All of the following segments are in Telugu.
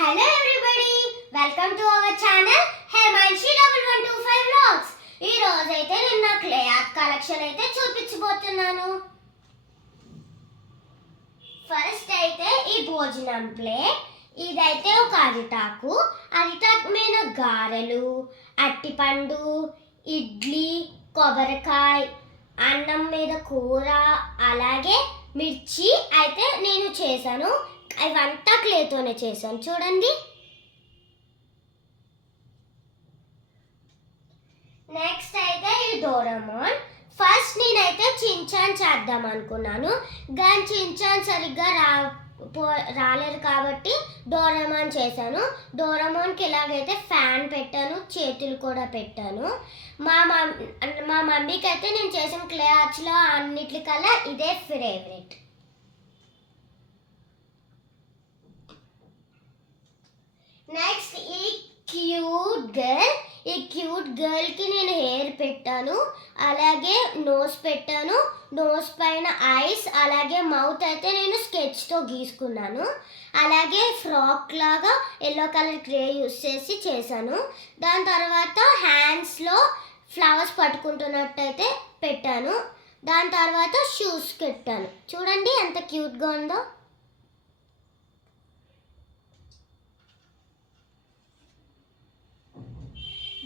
Hello everybody, welcome to our channel Hemanshi 1125 vlogs. ఈ రోజు అయితే నేను నా క్లే ఆర్ట్ కలెక్షన్ అయితే చూపించబోతున్నాను. ఫస్ట్ అయితే ఈ భోజనం ప్లేట్, ఇదైతే ఒక అరిటాకు మీద గారెలు, అట్టిపండు, ఇడ్లీ, కొబ్బరికాయ, అన్నం మీద కూర, అలాగే మిర్చి అయితే నేను చేశాను. ఇవంతా క్లేతోనే చేశాను, చూడండి. నెక్స్ట్ అయితే ఈ డోరేమోన్. ఫస్ట్ నేనైతే చించాన్ చేద్దాం అనుకున్నాను, కానీ చించాన్ సరిగ్గా రాలేదు కాబట్టి డోరేమోన్ చేశాను. డోరేమోన్కి ఎలాగైతే ఫ్యాన్ పెట్టాను, చేతులు కూడా పెట్టాను. మా మమ్మీకి అయితే నేను చేసిన క్లే ఆర్ట్స్లో అన్నిటికల్లా ఇదే ఫేవరెట్. నెక్స్ట్ ఈ క్యూట్ గర్ల్కి నేను హెయిర్ పెట్టాను, అలాగే నోస్ పెట్టాను. నోస్ పైన ఐస్, అలాగే మౌత్ అయితే నేను స్కెచ్తో గీసుకున్నాను. అలాగే ఫ్రాక్ లాగా ఎల్లో కలర్ క్లే యూస్ చేసి చేశాను. దాని తర్వాత హ్యాండ్స్లో ఫ్లవర్స్ పట్టుకుంటున్నట్టయితే పెట్టాను. దాని తర్వాత షూస్ పెట్టాను, చూడండి ఎంత క్యూట్గా ఉందో.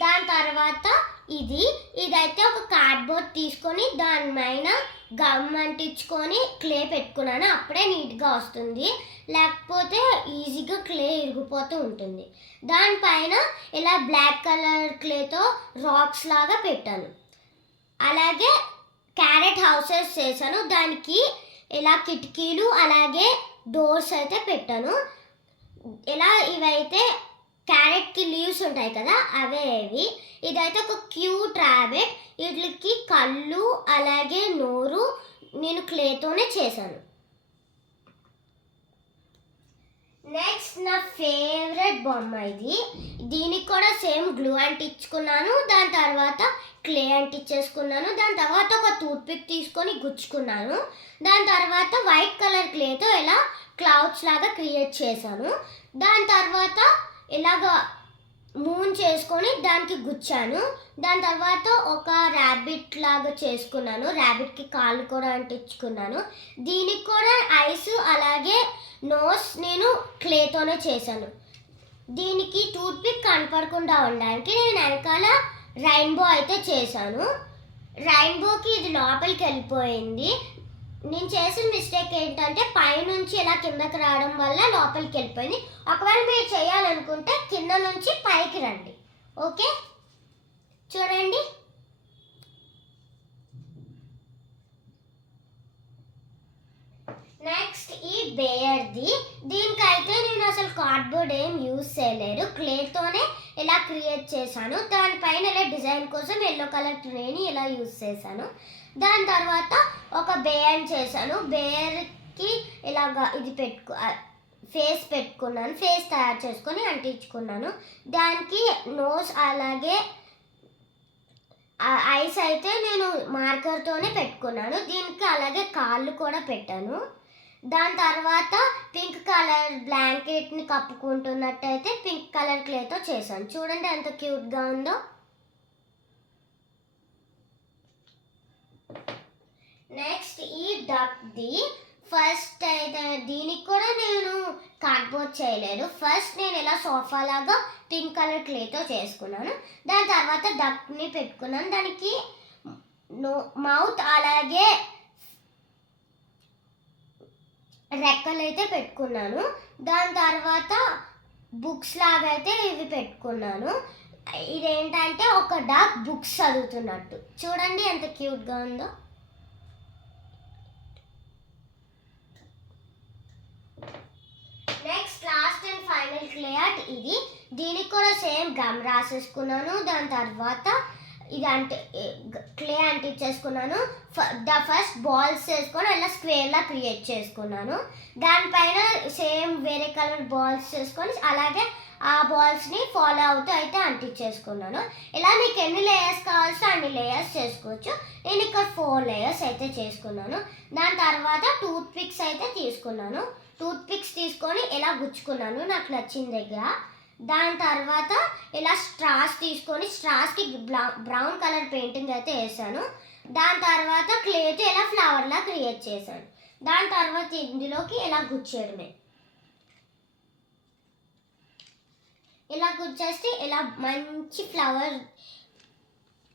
దాని తర్వాత ఇదైతే ఒక కార్డ్బోర్డ్ తీసుకొని దాని పైన గమ్ అంటించుకొని క్లే పెట్టుకున్నాను. అప్పుడే నీట్గా వస్తుంది, లేకపోతే ఈజీగా క్లే ఇరిగిపోతూ ఉంటుంది. దానిపైన ఇలా బ్లాక్ కలర్ క్లేతో రాక్స్ లాగా పెట్టాను. అలాగే క్యారెట్ హౌసెస్ చేశాను, దానికి ఇలా కిటికీలు అలాగే డోర్స్ అయితే పెట్టాను. ఇలా ఇవైతే క్యారెట్కి లీవ్స్ ఉంటాయి కదా, ఇవి. ఇదైతే ఒక క్యూట్ ర్యాబిట్, వీటికి కళ్ళు అలాగే నోరు నేను క్లేతోనే చేశాను. నెక్స్ట్ నా ఫేవరెట్ బొమ్మ దీనికి కూడా సేమ్ గ్లూ అంటించుకున్నాను. దాని తర్వాత క్లే అంటించేసుకున్నాను. దాని తర్వాత ఒక టూత్పిక్ తీసుకొని గుచ్చుకున్నాను. దాని తర్వాత వైట్ కలర్ క్లేతో ఇలా క్లౌడ్స్ లాగా క్రియేట్ చేశాను. దాని తర్వాత ఇలాగా మూన్ చేసుకొని దానికి గుచ్చాను. దాని తర్వాత ఒక ర్యాబిట్ లాగా చేసుకున్నాను. ర్యాబిట్కి కాళ్ళు కూడా అంటించుకున్నాను. దీనికి కూడా ఐస్ అలాగే నోస్ నేను క్లేతోనే చేశాను. దీనికి టూత్పిక్ కనపడకుండా ఉండడానికి నేను వెనకాల రెయిన్బో అయితే చేశాను. రెయిన్బోకి ఇది లోపలికి వెళ్ళిపోయింది. నేను చేసిన మిస్టేక్ ఏంటంటే పైనుంచి ఇలా కిందకి రావడం వల్ల లోపలికి వెళ్ళిపోయింది. ఒకవేళ మీరు చేయాలనుకుంటే కింద నుంచి పైకి రండి, ఓకే? చూడండి. నెక్స్ట్ ఈ బేయర్ది. దీనికైతే నేను అసలు కార్డ్బోర్డ్ ఏం యూజ్ చేయలేదు, క్లేతోనే ఇలా క్రియేట్ చేశాను. దానిపైన ఇలా డిజైన్ కోసం ఎల్లో కలర్ ట్రేని ఇలా యూజ్ చేశాను. దాని తర్వాత ఒక బేర్ చేశాను. బేర్కి ఇలాగా ఫేస్ పెట్టుకున్నాను. ఫేస్ తయారు చేసుకొని అంటించుకున్నాను. దానికి నోస్ అలాగే ఐస్ అయితే నేను మార్కర్తోనే పెట్టుకున్నాను. దీనికి అలాగే కాళ్ళు కూడా పెట్టాను. దాని తర్వాత పింక్ కలర్ బ్లాంకెట్ని కప్పుకుంటున్నట్టయితే పింక్ కలర్ క్లేతో చేశాను. చూడండి ఎంత క్యూట్గా ఉందో. నెక్స్ట్ ఈ డక్ది. ఫస్ట్ అయితే దీనికి కూడా నేను కార్డ్బోర్డ్ చేయలేదు. ఫస్ట్ నేను ఇలా సోఫా లాగా పింక్ కలర్ క్లేతో చేసుకున్నాను. దాని తర్వాత డక్ని పెట్టుకున్నాను. దానికి మౌత్ అలాగే రెక్కలు అయితే పెట్టుకున్నాను. దాని తర్వాత బుక్స్ లాగా అయితే ఇవి పెట్టుకున్నాను. ఇదేంటంటే ఒక డక్ బుక్స్ చదువుతున్నట్టు, చూడండి ఎంత క్యూట్గా ఉందో. Next last and final clay art ఇది. దీనికి కూడా సేమ్ గమ్ రాసేసుకున్నాను. దాని తర్వాత క్లే అంటించేసుకున్నాను. ఫస్ట్ బాల్స్ చేసుకొని అలా స్క్వేర్లా క్రియేట్ చేసుకున్నాను. దానిపైన సేమ్ వేరే కలర్ బాల్స్ చేసుకొని అలాగే ఆ బాల్స్ని ఫాలో అవుతూ అయితే అంటించేసుకున్నాను. ఇలా మీకు ఎన్ని లేయర్స్ కావాల్సో అన్ని లేయర్స్ చేసుకోవచ్చు. నేను ఇక్కడ 4 లేయర్స్ అయితే చేసుకున్నాను. దాని తర్వాత టూత్ పిక్స్ అయితే తీసుకున్నాను. టూత్ పిక్స్ తీసుకొని ఇలా గుచ్చుకున్నాను నాకు నచ్చిన దగ్గర. దాని తర్వాత ఇలా స్ట్రాస్ తీసుకొని స్ట్రాస్కి బ్రౌన్ కలర్ పెయింటింగ్ అయితే వేసాను. దాని తర్వాత క్లేతో ఇలా ఫ్లవర్లా క్రియేట్ చేశాను. దాని తర్వాత ఇందులోకి ఇలా గుచ్చేయడమే. ఇలా గుచ్చేస్తే ఇలా మంచి ఫ్లవర్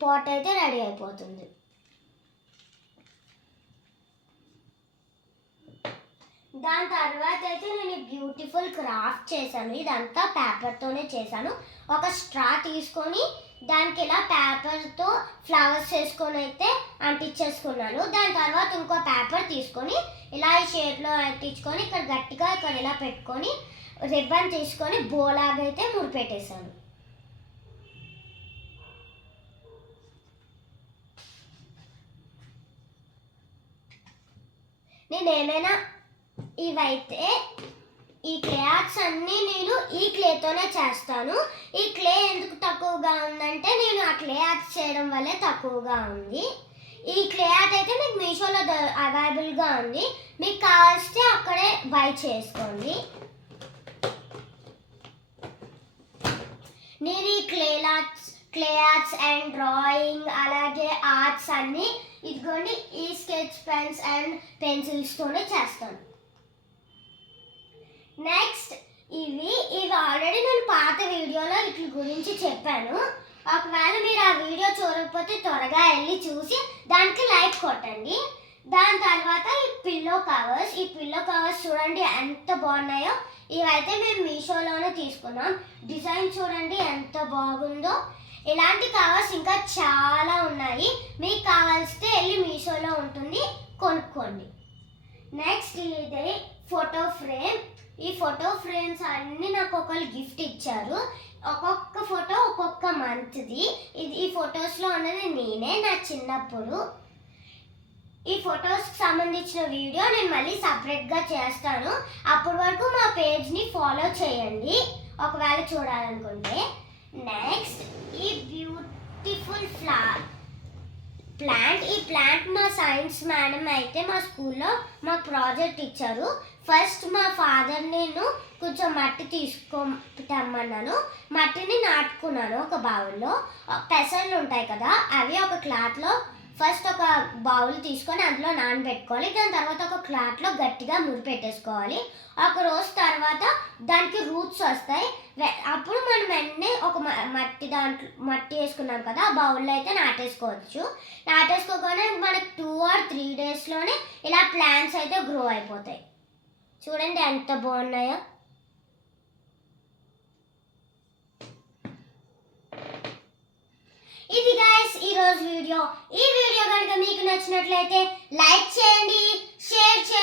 పాట్ అయితే రెడీ అయిపోతుంది. దాని తర్వాత అయితే నేను బ్యూటిఫుల్ క్రాఫ్ట్ చేశాను. ఇదంతా పేపర్తోనే చేశాను. ఒక స్ట్రా తీసుకొని దానికి ఇలా పేపర్తో ఫ్లవర్స్ వేసుకొని అయితే అంటించేసుకున్నాను. దాని తర్వాత ఇంకో పేపర్ తీసుకొని ఇలా ఈ షేప్లో అంటించుకొని ఇక్కడ గట్టిగా ఇక్కడ ఇలా పెట్టుకొని రిబ్బన్ తీసుకొని బోలాగా అయితే ముడిపెట్టేశాను. నేను ఏమైనా ఇవైతే ఈ క్లే ఆర్ట్స్ అన్నీ నేను ఈ క్లేతోనే చేస్తాను. ఈ క్లే ఎందుకు తక్కువగా ఉందంటే నేను ఆ క్లే ఆర్ట్స్ చేయడం వల్లే తక్కువగా ఉంది. ఈ క్లే ఆర్ట్ అయితే మీకు మీషోలో అవైలబుల్గా ఉంది. మీకు కావాల్సితే అక్కడే బై చేసుకోండి. నేను ఈ క్లే ఆర్ట్స్ అండ్ డ్రాయింగ్ అలాగే ఆర్ట్స్ అన్నీ ఇదిగోండి ఈ స్కెచ్ పెన్స్ అండ్ పెన్సిల్స్తోనే చేస్తాను. నెక్స్ట్ ఇవి ఆల్రెడీ నేను పాత వీడియోలో వీటి గురించి చెప్పాను. ఒకవేళ మీరు ఆ వీడియో చూడకపోతే త్వరగా వెళ్ళి చూసి దానికి లైక్ కొట్టండి. దాని తర్వాత ఈ పిల్లో కవర్స్ చూడండి ఎంత బాగున్నాయో. ఇవైతే మేము మీషోలోనే తీసుకున్నాం. డిజైన్ చూడండి ఎంత బాగుందో. ఇలాంటి కవర్స్ ఇంకా చాలా ఉన్నాయి. మీకు కావాల్సితే వెళ్ళి మీషోలో ఉంటుంది కొనుక్కోండి. నెక్స్ట్ ఇది ఫోటో ఫ్రేమ్. ఈ ఫోటో ఫ్రేమ్స్ అన్నీ నాకు ఒకళ్ళు గిఫ్ట్ ఇచ్చారు. ఒక్కొక్క ఫోటో ఒక్కొక్క మంత్ది. ఈ ఫొటోస్లో ఉన్నది నేనే నా చిన్నప్పుడు. ఈ ఫొటోస్కి సంబంధించిన వీడియో నేను మళ్ళీ సపరేట్గా చేస్తాను. అప్పటి వరకు మా పేజ్ని ఫాలో చేయండి ఒకవేళ చూడాలనుకుంటే. నెక్స్ట్ ఈ బ్యూటిఫుల్ ప్లాంట్. ఈ ప్లాంట్ మా సైన్స్ మేడం అయితే మా స్కూల్లో మాకు ప్రాజెక్ట్ ఇచ్చారు. ఫస్ట్ మా ఫాదర్ నేను కొంచెం మట్టి తెమ్మన్నాను. మట్టిని నాటుకున్నాను ఒక బౌల్లో. పెసర్లు ఉంటాయి కదా అవి ఒక క్లాత్లో ఫస్ట్ ఒక బౌల్ తీసుకొని అందులో నానబెట్టుకోవాలి. దాని తర్వాత ఒక క్లాత్లో గట్టిగా ముడిపెట్టేసుకోవాలి. ఒక రోజు తర్వాత దానికి రూట్స్ వస్తాయి. అప్పుడు మనం వెంటనే ఒక మట్టి వేసుకున్నాం కదా ఆ బౌల్లో అయితే నాటేసుకోగానే మనకు 2 or 3 డేస్లోనే ఇలా ప్లాంట్స్ అయితే గ్రో అయిపోతాయి. చూడండి ఎంత బాగున్నాయో. ఇది గైస్ ఈరోజు వీడియో. ఈ వీడియో కనుక మీకు నచ్చినట్లయితే లైక్ చేయండి, షేర్ చేయండి.